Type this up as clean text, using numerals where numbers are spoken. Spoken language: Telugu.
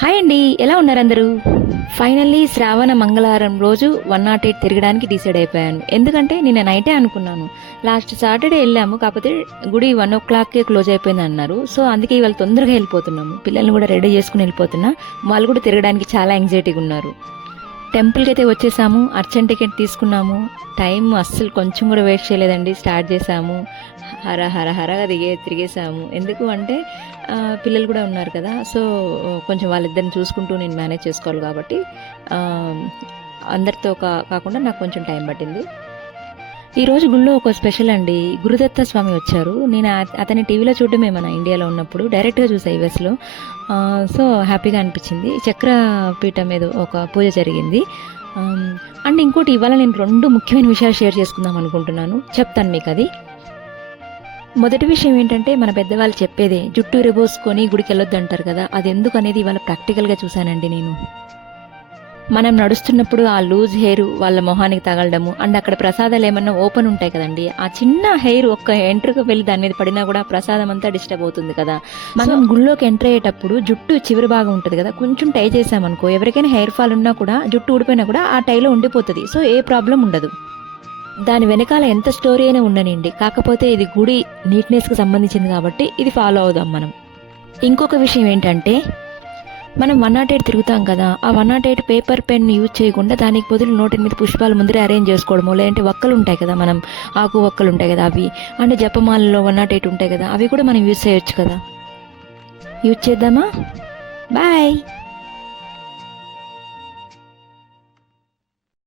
హాయ్ అండి, ఎలా ఉన్నారు అందరూ? ఫైనల్లీ శ్రావణ మంగళవారం రోజు 108 తిరగడానికి డిసైడ్ అయిపోయాను. ఎందుకంటే నిన్న నైటే అనుకున్నాను. లాస్ట్ సాటర్డే వెళ్ళాము, కాకపోతే గుడి 1 o'clockకే క్లోజ్ అయిపోయింది అన్నారు. సో అందుకే ఇవాళ తొందరగా వెళ్ళిపోతున్నాము. పిల్లల్ని కూడా రెడీ చేసుకుని వెళ్ళిపోతున్నా. వాళ్ళు కూడా తిరగడానికి చాలా యాంగ్జైటీగా ఉన్నారు. టెంపుల్కి అయితే వచ్చేసాము. అర్చన్ టికెట్ తీసుకున్నాము. టైం అస్సలు కొంచెం కూడా వేస్ట్ చేయలేదండి. స్టార్ట్ చేసాము, హర హర హరగా తిరిగేసాము. ఎందుకు అంటే పిల్లలు కూడా ఉన్నారు కదా, సో కొంచెం వాళ్ళిద్దరిని చూసుకుంటూ నేను మేనేజ్ చేసుకోవాలి కాబట్టి అందరితో కాకుండా నాకు కొంచెం టైం పట్టింది. ఈరోజు గుళ్ళో ఒక స్పెషల్ అండి. గురుదత్త స్వామి వచ్చారు. నేను అతని టీవీలో చూడడమే మన ఇండియాలో ఉన్నప్పుడు, డైరెక్ట్గా చూసా యూఎస్లో. సో హ్యాపీగా అనిపించింది. చక్రపీఠం మీద ఒక పూజ జరిగింది. అండ్ ఇంకోటి, ఇవాళ నేను 2 ముఖ్యమైన విషయాలు షేర్ చేసుకుందాం అనుకుంటున్నాను. చెప్తాను మీకు అది. మొదటి విషయం ఏంటంటే, మన పెద్దవాళ్ళు చెప్పేదే జుట్టు విరబోసుకొని గుడికి వెళ్ళొద్దు అంటారు కదా, అది ఎందుకు అనేది ఇవాళ ప్రాక్టికల్గా చూశానండి నేను. మనం నడుస్తున్నప్పుడు ఆ లూజ్ హెయిర్ వాళ్ళ మొహానికి తగలడము, అండ్ అక్కడ ప్రసాదాలు ఏమన్నా ఓపెన్ ఉంటాయి కదండి, ఆ చిన్న హెయిర్ ఒక్క ఎంట్రుకు వెళ్ళి దాని మీద పడినా కూడా ప్రసాదం అంతా డిస్టర్బ్ అవుతుంది కదా. మనం గుళ్ళోకి ఎంటర్ అయ్యేటప్పుడు జుట్టు చివరి భాగం ఉంటుంది కదా, కొంచెం టై చేసామనుకో, ఎవరికైనా హెయిర్ ఫాల్ ఉన్నా కూడా, జుట్టు ఊడిపోయినా కూడా ఆ టైలో ఉండిపోతుంది. సో ఏ ప్రాబ్లం ఉండదు. దాని వెనకాల ఎంత స్టోరీ అయినా ఉండనండి, కాకపోతే ఇది గుడి నీట్నెస్కి సంబంధించింది కాబట్టి ఇది ఫాలో అవుదాం మనం. ఇంకొక విషయం ఏంటంటే, మనం 108 తిరుగుతాం కదా, ఆ 108 పేపర్ పెన్ యూజ్ చేయకుండా దానికి బదులు 108 పుష్పాలు ముందరే అరేంజ్ చేసుకోవడము, లేదంటే వక్కలు ఉంటాయి కదా, మనం ఆకు వక్కలు ఉంటాయి కదా అవి, అంటే జపమాలలో 108 ఉంటాయి కదా, అవి కూడా మనం యూజ్ చేయొచ్చు కదా. యూజ్ చేద్దామా? బాయ్.